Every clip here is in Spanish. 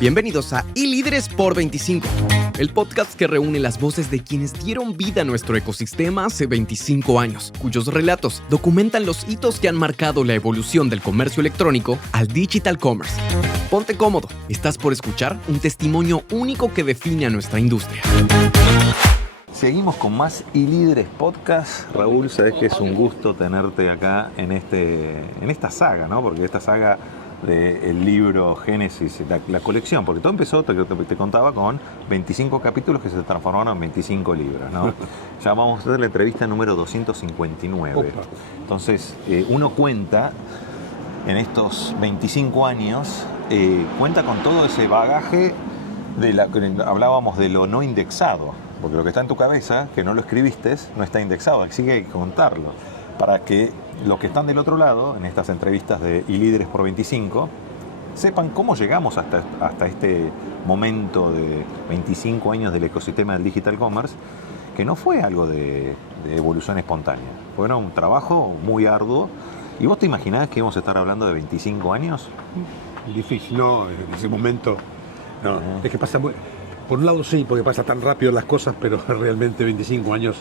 Bienvenidos a iLíderes por 25, el podcast que reúne las voces de quienes dieron vida a nuestro ecosistema hace 25 años, cuyos relatos documentan los hitos que han marcado la evolución del comercio electrónico al digital commerce. Ponte cómodo, estás por escuchar un testimonio único que define a nuestra industria. Seguimos con más iLíderes Podcast. Raúl, sabes que es un gusto tenerte acá en esta saga, ¿no? Porque esta saga del libro Génesis, la colección, porque todo empezó, te contaba, con 25 capítulos que se transformaron en 25 libros, ¿no? Ya vamos a hacer la entrevista número 259. Opa. Entonces, uno cuenta en estos 25 años, cuenta con todo ese bagaje hablábamos de lo no indexado, porque lo que está en tu cabeza, que no lo escribiste, no está indexado, así que hay que contarlo, para que los que están del otro lado, en estas entrevistas de iLíderes por 25, sepan cómo llegamos hasta este momento de 25 años del ecosistema del digital commerce, que no fue algo de evolución espontánea, fue un trabajo muy arduo. ¿Y vos te imaginabas que íbamos a estar hablando de 25 años? Difícil, no, en ese momento, no, es que pasa muy... Por un lado sí, porque pasa tan rápido las cosas, pero realmente 25 años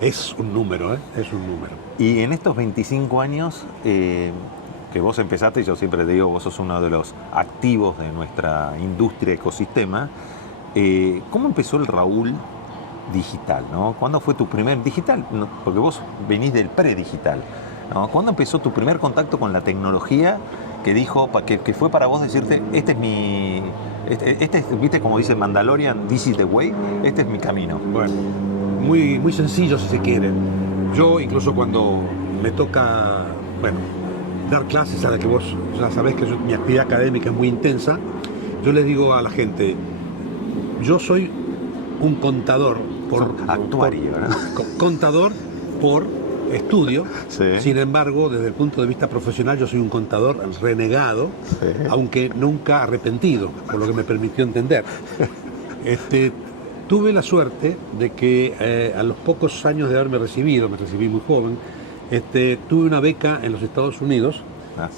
es un número, es un número. Y en estos 25 años que vos empezaste, y yo siempre te digo, vos sos uno de los activos de nuestra industria ecosistema, ¿cómo empezó el Raúl digital, ¿no? ¿Cuándo fue tu primer digital? No, porque vos venís del predigital, ¿no? ¿Cuándo empezó tu primer contacto con la tecnología que dijo, que fue para vos decirte, este es mi... viste como dice Mandalorian, this is the way, este es mi camino? Bueno, muy, muy sencillo si se quiere. Yo incluso cuando me toca, dar clases a la que vos ya sabés que mi actividad académica es muy intensa, yo les digo a la gente, yo soy un contador actuario, ¿no? Contador por estudio. Sí. Sin embargo, desde el punto de vista profesional, yo soy un contador renegado, sí, aunque nunca arrepentido, por lo que me permitió entender. Tuve la suerte de que a los pocos años de haberme recibido, me recibí muy joven, tuve una beca en los Estados Unidos,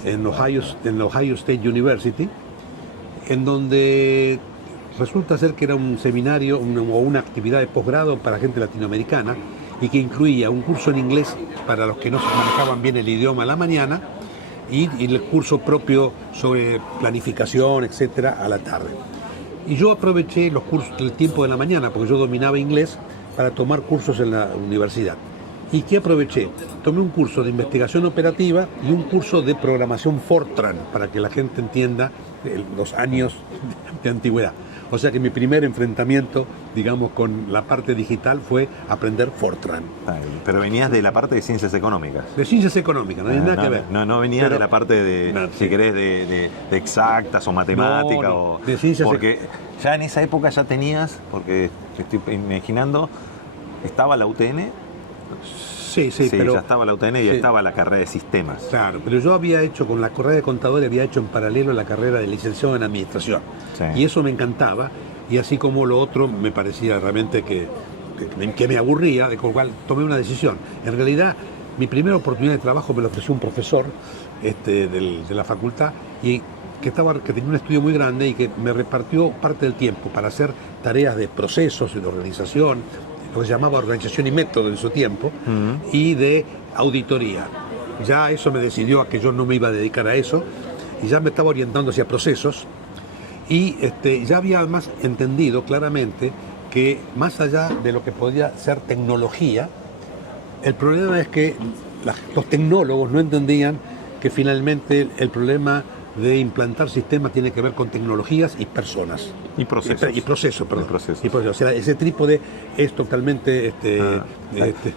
en Ohio State University, en donde resulta ser que era un seminario o una actividad de posgrado para gente latinoamericana, y que incluía un curso en inglés para los que no se manejaban bien el idioma a la mañana y el curso propio sobre planificación, etcétera, a la tarde. Y yo aproveché los cursos del tiempo de la mañana, porque yo dominaba inglés, para tomar cursos en la universidad. ¿Y qué aproveché? Tomé un curso de investigación operativa y un curso de programación Fortran, para que la gente entienda los años de antigüedad. O sea que mi primer enfrentamiento, digamos, con la parte digital fue aprender Fortran. Pero venías de la parte de ciencias económicas. De ciencias económicas, no hay nada que ver. No venías de la parte de, si querés, de exactas o matemática. No, de ciencias. Porque ya en esa época ya tenías, porque estoy imaginando, estaba la UTN. Sí, pero ya estaba la UTN y estaba la carrera de sistemas. Claro, pero yo había hecho, con la carrera de contador, había hecho en paralelo la carrera de licenciado en administración. Sí. Y eso me encantaba, y así como lo otro me parecía realmente que me aburría, de lo cual tomé una decisión. En realidad, mi primera oportunidad de trabajo me lo ofreció un profesor de la facultad, y que tenía un estudio muy grande y que me repartió parte del tiempo para hacer tareas de procesos y de organización, lo que se llamaba organización y método en su tiempo, y de auditoría. Ya eso me decidió a que yo no me iba a dedicar a eso, y ya me estaba orientando hacia procesos, y ya había además entendido claramente que más allá de lo que podía ser tecnología, el problema es que los tecnólogos no entendían que finalmente el problema de implantar sistemas tiene que ver con tecnologías y personas. Y procesos. Y procesos, perdón. Y procesos. Y procesos. O sea, ese trípode es totalmente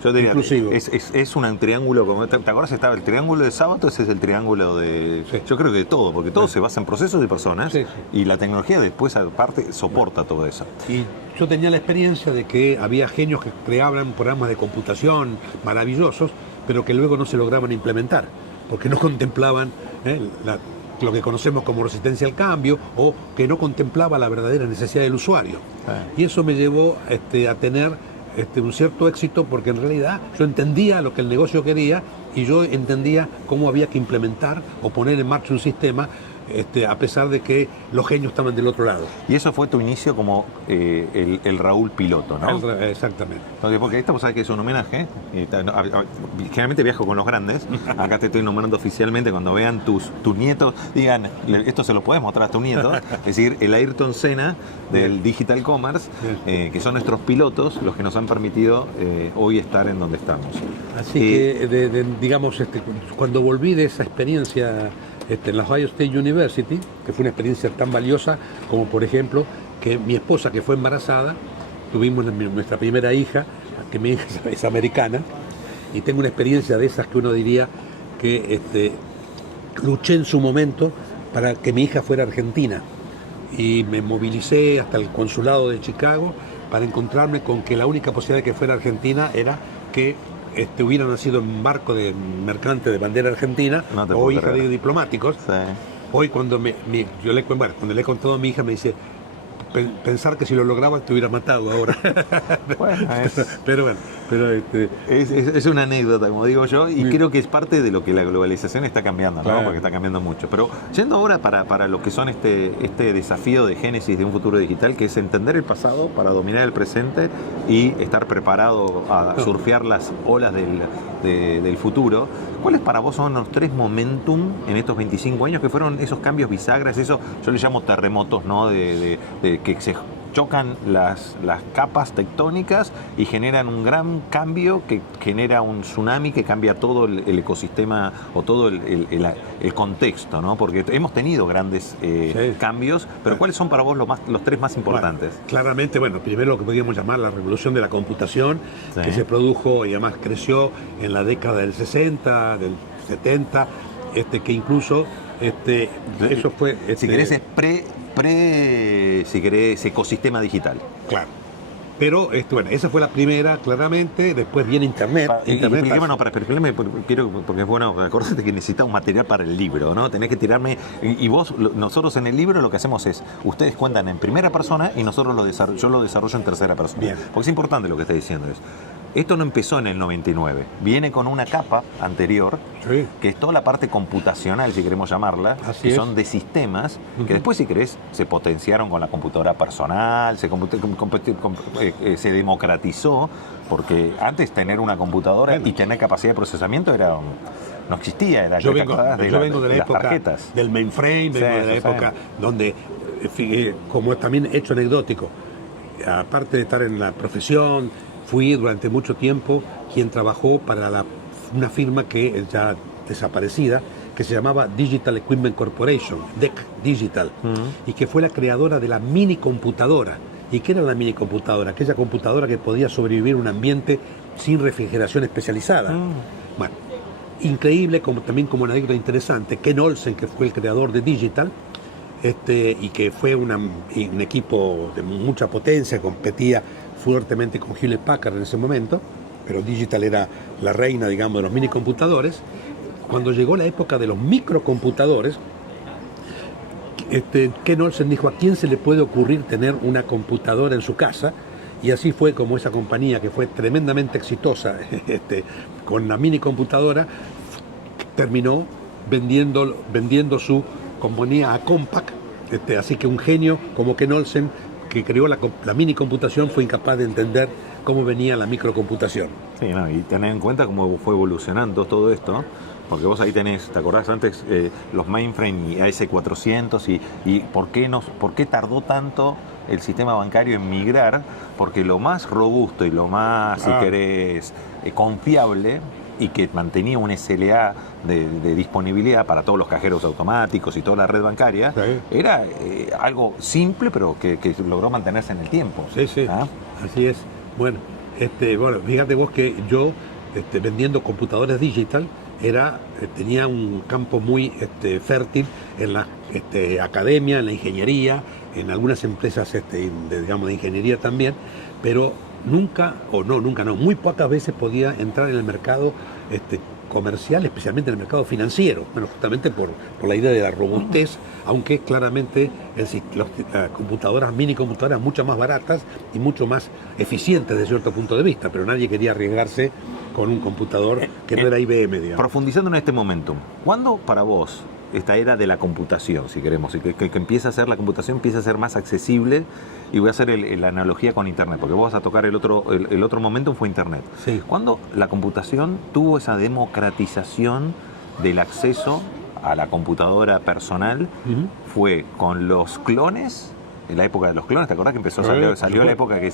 yo diría, inclusivo. Es un triángulo, ¿te acuerdas? Estaba el triángulo de Sábato, ese es el triángulo de... Sí. Yo creo que de todo, porque todo se basa en procesos y personas, y la tecnología después, aparte, soporta todo eso. Y yo tenía la experiencia de que había genios que creaban programas de computación maravillosos, pero que luego no se lograban implementar, porque no contemplaban lo que conocemos como resistencia al cambio, o que no contemplaba la verdadera necesidad del usuario. Y eso me llevó a tener un cierto éxito, porque en realidad yo entendía lo que el negocio quería, y yo entendía cómo había que implementar o poner en marcha un sistema a pesar de que los genios estaban del otro lado. Y eso fue tu inicio como el Raúl piloto, ¿no? Exactamente. Entonces, porque esta, vos sabés que es un homenaje. Generalmente viajo con los grandes. Acá te estoy nombrando oficialmente. Cuando vean tus nietos, digan, esto se lo puedes mostrar a tu nieto. Es decir, el Ayrton Senna del Digital Commerce, que son nuestros pilotos, los que nos han permitido hoy estar en donde estamos. Así que, digamos, cuando volví de esa experiencia en la Ohio State University, que fue una experiencia tan valiosa como, por ejemplo, que mi esposa, que fue embarazada, tuvimos nuestra primera hija, que mi hija es americana, y tengo una experiencia de esas que uno diría que luché en su momento para que mi hija fuera argentina, y me movilicé hasta el consulado de Chicago para encontrarme con que la única posibilidad de que fuera argentina era que hubiera nacido en barco de mercante de bandera argentina o hija de diplomáticos. Sí. Hoy cuando cuando le he contado a mi hija me dice, pensar que si lo lograba te hubiera matado ahora. Bueno, es una anécdota, como digo yo, y creo que es parte de lo que la globalización está cambiando, ¿no? Claro. Porque está cambiando mucho. Pero yendo ahora para lo que son este desafío de génesis de un futuro digital, que es entender el pasado para dominar el presente y estar preparado a surfear las olas del futuro. ¿Cuáles para vos son los 3 momentum en estos 25 años que fueron esos cambios bisagras, eso yo le llamo terremotos, ¿no? De que se chocan las capas tectónicas y generan un gran cambio que genera un tsunami que cambia todo el ecosistema o todo el contexto, ¿no? Porque hemos tenido grandes cambios, pero ¿cuáles son para vos los 3 más importantes? Bueno, claramente, primero lo que podríamos llamar la revolución de la computación, que se produjo y además creció en la década del 60, del 70, que incluso eso fue... si querés es si querés, ecosistema digital. Claro. Pero, esa fue la primera, claramente. Después viene Internet. Explícame, porque es bueno, acordate que necesitas un material para el libro, ¿no? Tenés que tirarme, y nosotros en el libro lo que hacemos es, ustedes cuentan en primera persona y yo lo desarrollo en tercera persona. Bien. Porque es importante lo que está diciendo. Esto no empezó en el 99, viene con una capa anterior, que es toda la parte computacional, si queremos llamarla, que son de sistemas, que después, si querés, se potenciaron con la computadora personal, se democratizó, porque antes tener una computadora y tener capacidad de procesamiento no existía. Yo vengo de la época tarjetas. Del mainframe, de la época donde, como también hecho anecdótico, aparte de estar en la profesión, fui durante mucho tiempo quien trabajó para una firma que es ya desaparecida, que se llamaba Digital Equipment Corporation, DEC Digital, y que fue la creadora de la mini computadora. ¿Y qué era la mini computadora? Aquella computadora que podía sobrevivir en un ambiente sin refrigeración especializada. Bueno, increíble, también como anécdota interesante, Ken Olsen, que fue el creador de Digital, y que fue un equipo de mucha potencia, competía fuertemente con Hewlett Packard en ese momento, pero Digital era la reina, digamos, de los minicomputadores. Cuando llegó la época de los microcomputadores, Ken Olsen dijo, ¿a quién se le puede ocurrir tener una computadora en su casa? Y así fue como esa compañía, que fue tremendamente exitosa con la minicomputadora, terminó vendiendo su compañía a Compaq. Así que un genio como Ken Olsen, que creó la mini computación, fue incapaz de entender cómo venía la microcomputación. Sí, y tener en cuenta cómo fue evolucionando todo esto, porque vos ahí tenés, ¿te acordás antes? Los mainframe y AS400 y ¿por qué tardó tanto el sistema bancario en migrar? Porque lo más robusto y lo más, si querés, confiable, y que mantenía un SLA de disponibilidad para todos los cajeros automáticos y toda la red bancaria, era algo simple, pero que logró mantenerse en el tiempo. Sí, así es. Bueno, fíjate vos que yo, vendiendo computadores digital, tenía un campo muy fértil en la academia, en la ingeniería, en algunas empresas de ingeniería también, pero muy pocas veces podía entrar en el mercado comercial, especialmente en el mercado financiero, justamente por la idea de la robustez, aunque claramente las computadoras, mini computadoras, mucho más baratas y mucho más eficientes desde cierto punto de vista, pero nadie quería arriesgarse con un computador que no era IBM, digamos. Profundizando en este momentum, ¿cuándo para vos esta era de la computación, si queremos, y que empieza a ser la computación, empieza a ser más accesible, y voy a hacer la analogía con Internet, porque vos vas a tocar el otro momento fue Internet. Sí. Cuando la computación tuvo esa democratización del acceso a la computadora personal, fue con los clones. En la época de los clones, ¿te acordás que salió la época que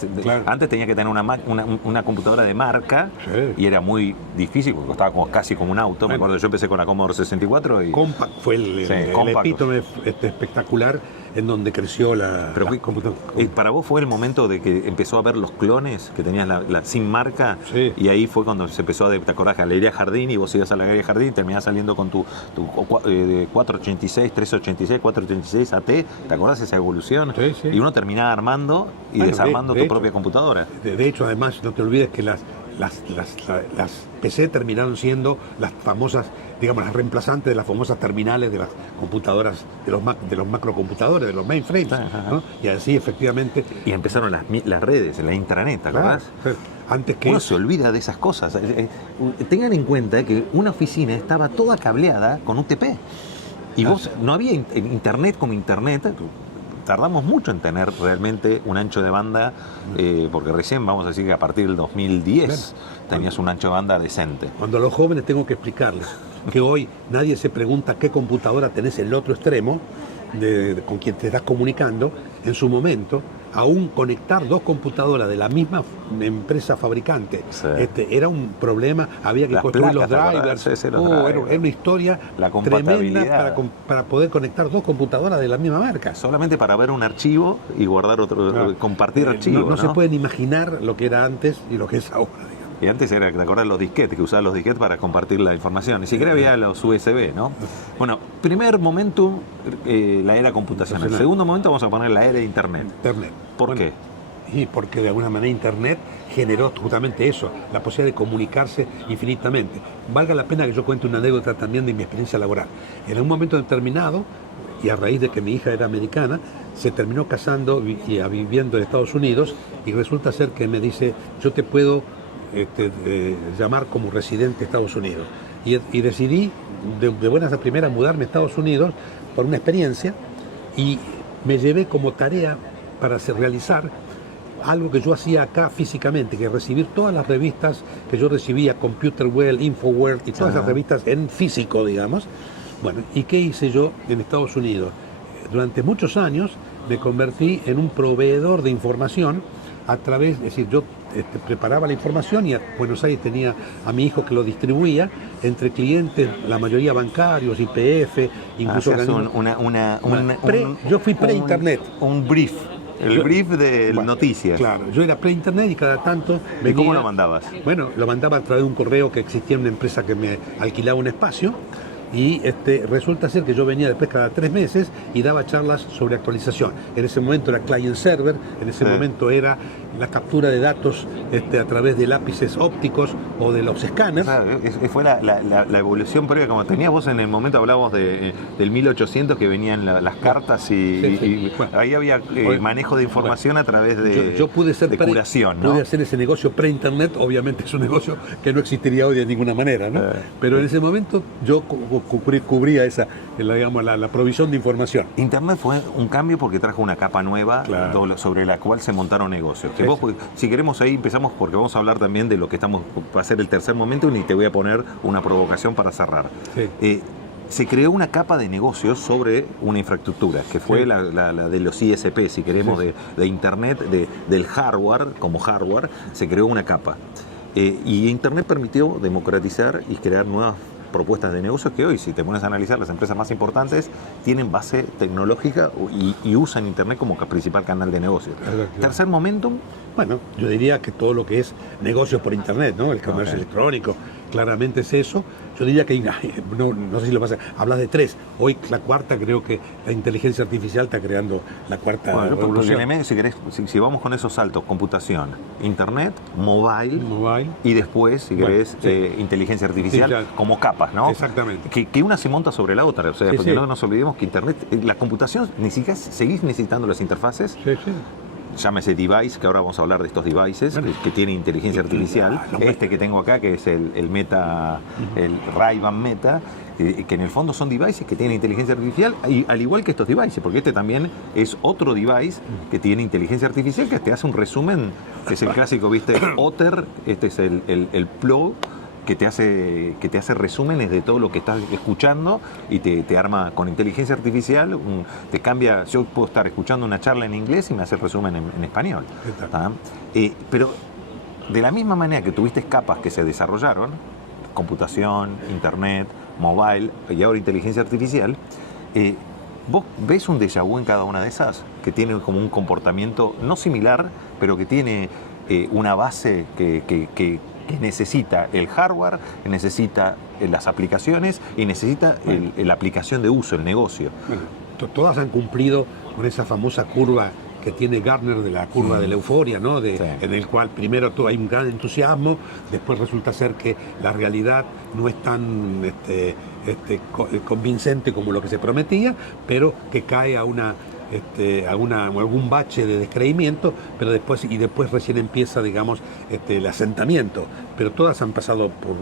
antes tenía que tener una computadora de marca y era muy difícil porque costaba casi como un auto? Me acuerdo, yo empecé con la Commodore 64 y... Compaq fue el epítome espectacular en donde creció la computadora. Para vos fue el momento de que empezó a ver los clones, que tenías la sin marca, y ahí fue cuando se empezó ¿te acordás? Galería Jardín, y vos ibas a la Galería Jardín y terminabas saliendo con tu 486, 386, 486 AT, ¿te acordás esa evolución? Sí. Y uno terminaba armando y desarmando tu propia computadora. De hecho, además, no te olvides que las PC terminaron siendo las famosas, digamos, las reemplazantes de las famosas terminales de las computadoras, de los macrocomputadores, de los mainframes, ¿no? Y así, efectivamente... Y empezaron las redes, la intranet, ¿te acordás? Claro. Antes que... Uno se olvida de esas cosas. Tengan en cuenta que una oficina estaba toda cableada con UTP. Y vos, no había internet como internet. Tardamos mucho en tener realmente un ancho de banda, porque recién vamos a decir que a partir del 2010 tenías un ancho de banda decente. Cuando a los jóvenes tengo que explicarles que hoy nadie se pregunta qué computadora tenés en el otro extremo, con quien te estás comunicando, en su momento, aún conectar dos computadoras de la misma empresa fabricante, era un problema, había que construir los drivers, era una historia tremenda para poder conectar dos computadoras de la misma marca. Solamente para ver un archivo y guardar otro, compartir archivos. No se pueden imaginar lo que era antes y lo que es ahora. Y antes era, ¿te acordás? Los disquetes, que usaban los disquetes para compartir la información. Ni siquiera había los USB, ¿no? Bueno, primer momento, la era computacional. Segundo momento, vamos a poner la era de Internet. ¿Por qué? Y porque de alguna manera Internet generó justamente eso, la posibilidad de comunicarse infinitamente. Valga la pena que yo cuente una anécdota también de mi experiencia laboral. En un momento determinado, y a raíz de que mi hija era americana, se terminó casando y viviendo en Estados Unidos, y resulta ser que me dice, yo te puedo llamar como residente de Estados Unidos. Y decidí de buenas a primeras mudarme a Estados Unidos por una experiencia, y me llevé como tarea para realizar algo que yo hacía acá físicamente, que recibir todas las revistas que yo recibía, Computer World, InfoWorld y todas esas revistas en físico, digamos. Bueno, ¿y qué hice yo en Estados Unidos? Durante muchos años me convertí en un proveedor de información a través, es decir, yo preparaba la información y a Buenos Aires tenía a mi hijo que lo distribuía entre clientes, la mayoría bancarios, YPF, incluso... yo fui pre-internet. Un brief. El brief de noticias. Claro, yo era pre-internet y cada tanto venía... ¿Y cómo lo mandabas? Bueno, lo mandaba a través de un correo que existía en una empresa que me alquilaba un espacio. Y resulta ser que yo venía después cada 3 meses y daba charlas sobre actualización. En ese momento era client server, en ese momento era la captura de datos a través de lápices ópticos o de los escáneres. Fue la evolución previa, como tenías vos en el momento, hablábamos del 1800 que venían las cartas y bueno, ahí había manejo de información a través de, yo pude ser curación, ¿no? Pude hacer ese negocio pre-internet, obviamente es un negocio que no existiría hoy de ninguna manera, ¿no? Pero en ese momento yo cubría esa, la provisión de información. Internet fue un cambio porque trajo una capa nueva sobre la cual se montaron negocios. Que vos, si queremos ahí empezamos porque vamos a hablar también de lo que estamos va a ser el tercer momento y te voy a poner una provocación para cerrar. Se creó una capa de negocios sobre una infraestructura, que fue la de los ISP, si queremos, de Internet, del hardware, como hardware, se creó una capa. Y Internet permitió democratizar y crear nuevas propuestas de negocios que hoy, si te pones a analizar, las empresas más importantes tienen base tecnológica y usan Internet como principal canal de negocios. Tercer momentum. Bueno, yo diría que todo lo que es negocios por Internet, ¿no? El comercio electrónico, claramente es eso. Yo diría que, no sé si lo pasa, hablas de 3. Hoy la cuarta, creo que la inteligencia artificial está creando la cuarta revolución. Si vamos con esos saltos, computación, Internet, mobile. Y después, si querés, inteligencia artificial como capas, ¿no? Exactamente. Que una se monta sobre la otra. O sea, porque no nos olvidemos que Internet, la computación, ni siquiera seguís necesitando las interfaces. llámese device, que ahora vamos a hablar de estos devices, que tiene inteligencia artificial. Este que tengo acá, que es el Meta, el Ray-Ban Meta, que en el fondo son devices que tienen inteligencia artificial, y al igual que estos devices, porque este también es otro device que tiene inteligencia artificial, que te hace un resumen, que es el clásico, ¿viste? Otter, este es el Plug, que te hace resúmenes de todo lo que estás escuchando y te arma con inteligencia artificial, te cambia. Yo puedo estar escuchando una charla en inglés y me hace el resumen en español. Pero de la misma manera que tuviste capas que se desarrollaron, computación, internet, mobile y ahora inteligencia artificial, ¿vos ves un déjà vu en cada una de esas? Que tiene como un comportamiento no similar, pero que tiene una base que necesita el hardware, necesita las aplicaciones y necesita la aplicación de uso, el negocio. Bueno, todas han cumplido con esa famosa curva que tiene Gartner, de la curva de la euforia, ¿no? En el cual primero hay un gran entusiasmo, después resulta ser que la realidad no es tan convincente como lo que se prometía, pero que cae a algún bache de descreimiento, pero después recién empieza, digamos, el asentamiento. Pero todas han pasado por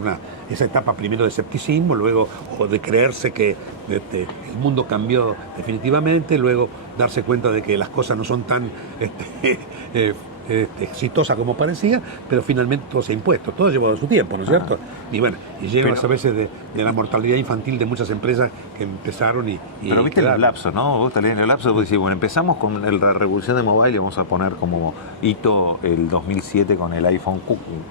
esa etapa primero de escepticismo, luego de creerse que el mundo cambió definitivamente, luego darse cuenta de que las cosas no son tan exitosa como parecía, pero finalmente todo se ha impuesto, todo ha llevado su tiempo, ¿no es cierto? Y bueno, y llega a veces de la mortalidad infantil de muchas empresas que empezaron pero viste los lapsos, ¿no? Vos talés en el lapso, vos decís, bueno, empezamos con la revolución de mobile, vamos a poner como hito el 2007 con el iPhone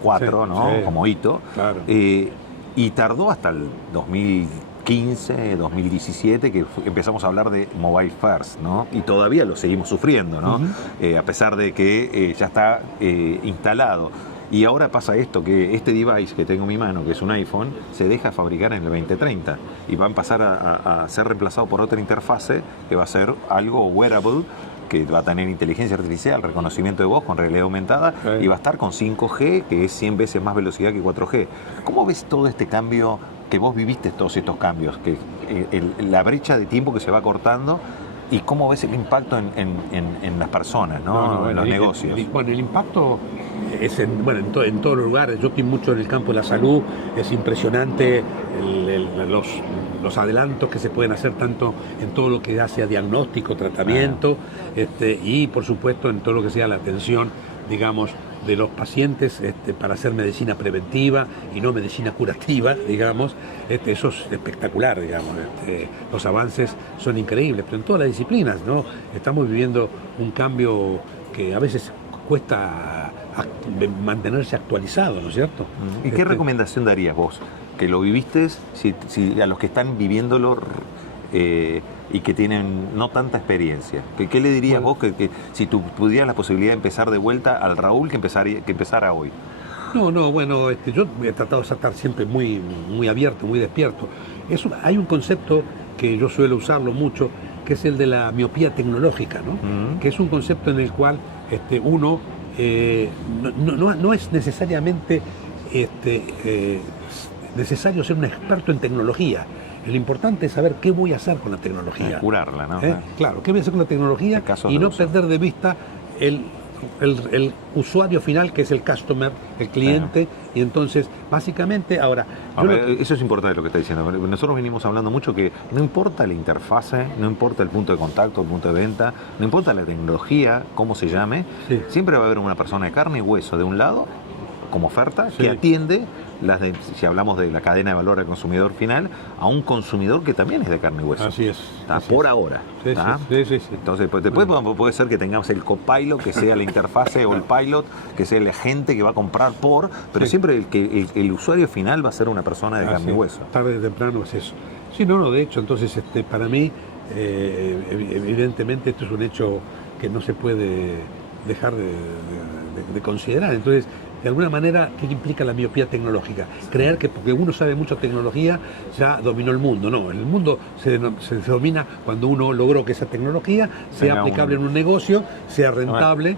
4, ¿no? Sí. Como hito. Claro. Y tardó hasta el 2015, 2017, que empezamos a hablar de mobile first, ¿no? Y todavía lo seguimos sufriendo, ¿no? A pesar de que ya está instalado. Y ahora pasa esto, que este device que tengo en mi mano, que es un iPhone, se deja fabricar en el 2030 y va a pasar a ser reemplazado por otra interfase que va a ser algo wearable, que va a tener inteligencia artificial, reconocimiento de voz con realidad aumentada, y va a estar con 5G, que es 100 veces más velocidad que 4G. ¿Cómo ves todo este cambio, que vos viviste todos estos cambios, que la brecha de tiempo que se va cortando, y cómo ves el impacto en las personas, ¿no? En los negocios? El impacto es en todos los lugares. Yo estoy mucho en el campo de la salud, es impresionante los adelantos que se pueden hacer tanto en todo lo que hace a diagnóstico, tratamiento, y por supuesto en todo lo que sea la atención, digamos, de los pacientes para hacer medicina preventiva y no medicina curativa, digamos. Eso es espectacular, digamos. Los avances son increíbles, pero en todas las disciplinas, ¿no? Estamos viviendo un cambio que a veces cuesta mantenerse actualizado, ¿no es cierto? ¿Y qué recomendación darías vos, que lo viviste, si a los que están viviéndolo y que tienen no tanta experiencia? ¿Qué le dirías vos que si tú pudieras la posibilidad de empezar de vuelta al Raúl que empezara hoy? Bueno, yo he tratado de estar siempre muy, muy abierto, muy despierto. Hay un concepto que yo suelo usarlo mucho, que es el de la miopía tecnológica, ¿no? Que es un concepto en el cual uno no es necesariamente necesario ser un experto en tecnología. Lo importante es saber qué voy a hacer con la tecnología. Curarla, ¿no? Claro, qué voy a hacer con la tecnología y no perder de vista el usuario final, que es el customer, el cliente. Y entonces, básicamente, ahora... Eso es importante lo que está diciendo. Nosotros venimos hablando mucho que no importa la interfase, no importa el punto de contacto, el punto de venta, no importa la tecnología, cómo se llame, siempre va a haber una persona de carne y hueso de un lado, como oferta, que atiende si hablamos de la cadena de valor al consumidor final, a un consumidor que también es de carne y hueso. Así es. Por ahora. Sí. Entonces, después puede ser que tengamos el copilot, que sea la interfase, o el pilot, que sea el agente que va a comprar pero siempre el usuario final va a ser una persona de carne y hueso. Tarde o temprano es eso. Sí, de hecho, entonces para mí, evidentemente esto es un hecho que no se puede dejar de considerar. Entonces, de alguna manera, ¿qué implica la miopía tecnológica? Creer que porque uno sabe mucho tecnología ya dominó el mundo. No, el mundo se domina cuando uno logró que esa tecnología sea aplicable en un negocio, sea rentable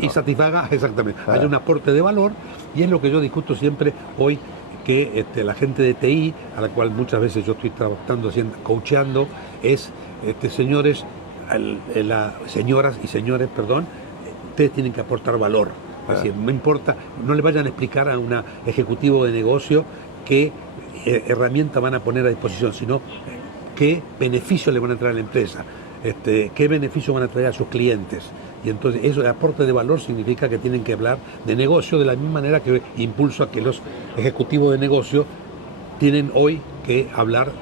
y satisfaga, exactamente, haya un aporte de valor. Y es lo que yo discuto siempre hoy, que la gente de TI, a la cual muchas veces yo estoy trabajando, coacheando, es, señoras y señores, ustedes tienen que aportar valor. Es decir, no importa, no le vayan a explicar a un ejecutivo de negocio qué herramienta van a poner a disposición, sino qué beneficio le van a traer a la empresa, qué beneficio van a traer a sus clientes. Y entonces eso de aporte de valor significa que tienen que hablar de negocio de la misma manera que impulso a que los ejecutivos de negocio tienen hoy que hablar,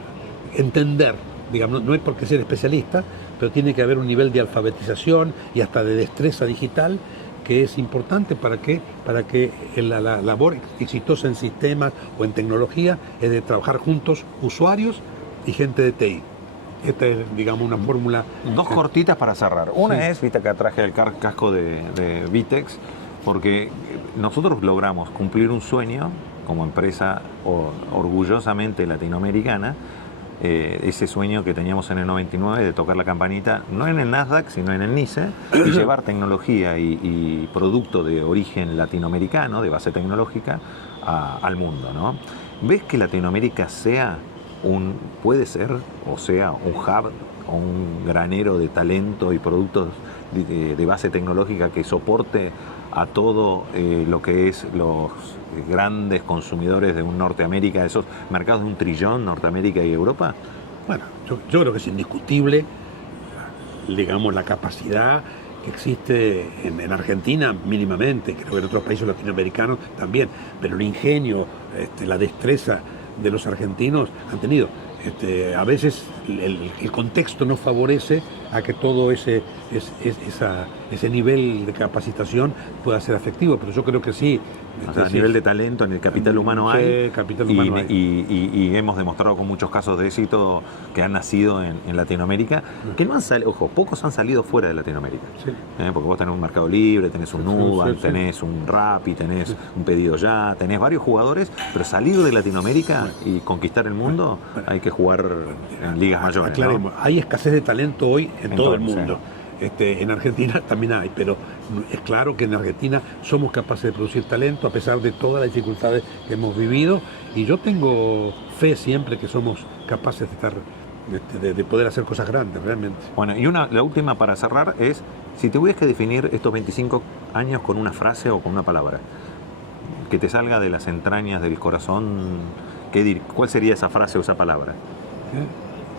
entender, digamos, no es porque ser especialista, pero tiene que haber un nivel de alfabetización y hasta de destreza digital que es importante para que la labor exitosa en sistemas o en tecnología es de trabajar juntos usuarios y gente de TI. Esta es, digamos, una fórmula. Dos cortitas para cerrar. Una es, viste, que traje el casco de Vitex, porque nosotros logramos cumplir un sueño como empresa orgullosamente latinoamericana, ese sueño que teníamos en el 99 de tocar la campanita, no en el Nasdaq, sino en el NYSE, y llevar tecnología y producto de origen latinoamericano, de base tecnológica, al mundo, ¿no? ¿Ves que Latinoamérica puede ser un hub o un granero de talento y productos de base tecnológica que soporte a todo lo que es los grandes consumidores de un Norteamérica, esos mercados de 1 trillón, Norteamérica y Europa? Bueno, yo creo que es indiscutible, digamos, la capacidad que existe en Argentina mínimamente, creo que en otros países latinoamericanos también, pero el ingenio, la destreza de los argentinos han tenido. A veces el contexto no favorece a que todo ese nivel de capacitación pueda ser efectivo, pero yo creo que sí. O sea, a nivel de talento, en el capital humano hay, y hemos demostrado con muchos casos de éxito que han nacido en Latinoamérica, que no han salido, ojo, pocos han salido fuera de Latinoamérica, sí. Porque vos tenés un Mercado Libre, tenés un Nubank, tenés un Rappi, tenés un Pedido Ya, tenés varios jugadores, pero salir de Latinoamérica y conquistar el mundo, hay que jugar en ligas mayores, ¿no? Hay escasez de talento hoy en todo el mundo. En Argentina también hay, pero es claro que en Argentina somos capaces de producir talento a pesar de todas las dificultades que hemos vivido, y yo tengo fe siempre que somos capaces de poder hacer cosas grandes realmente. Bueno, y la última para cerrar es, si te tuvieras que definir estos 25 años con una frase o con una palabra, que te salga de las entrañas del corazón, ¿cuál sería esa frase o esa palabra?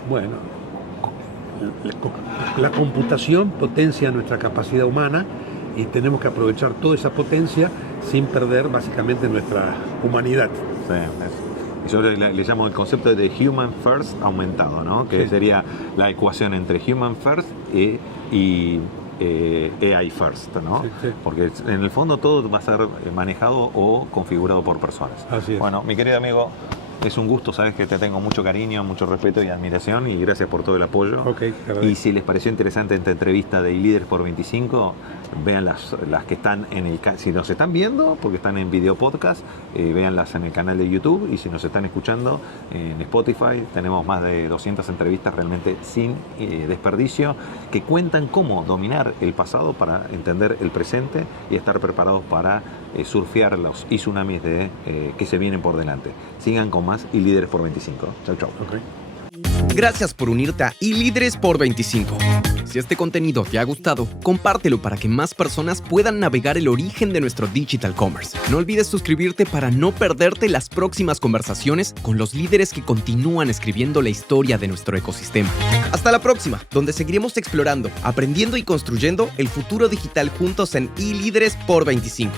Bueno, la computación potencia nuestra capacidad humana y tenemos que aprovechar toda esa potencia sin perder básicamente nuestra humanidad. Sí, yo le llamo el concepto de Human First aumentado, ¿no? Que sería la ecuación entre Human First y AI First, ¿no? Sí. Porque en el fondo todo va a ser manejado o configurado por personas. Así es. Bueno, mi querido amigo, es un gusto, sabes que te tengo mucho cariño, mucho respeto y admiración, y gracias por todo el apoyo. Y si les pareció interesante esta entrevista de iLíderes por 25, vean las que están si nos están viendo, porque están en video podcast, véanlas en el canal de YouTube, y si nos están escuchando en Spotify, tenemos más de 200 entrevistas realmente sin desperdicio, que cuentan cómo dominar el pasado para entender el presente y estar preparados para surfear los tsunamis que se vienen por delante. Sigan con más iLíderes por 25. Chau, chau. Gracias por unirte a iLíderes por 25. Si este contenido te ha gustado, compártelo para que más personas puedan navegar el origen de nuestro digital commerce. No olvides suscribirte para no perderte las próximas conversaciones con los líderes que continúan escribiendo la historia de nuestro ecosistema. Hasta la próxima, donde seguiremos explorando, aprendiendo y construyendo el futuro digital juntos en iLíderes por 25.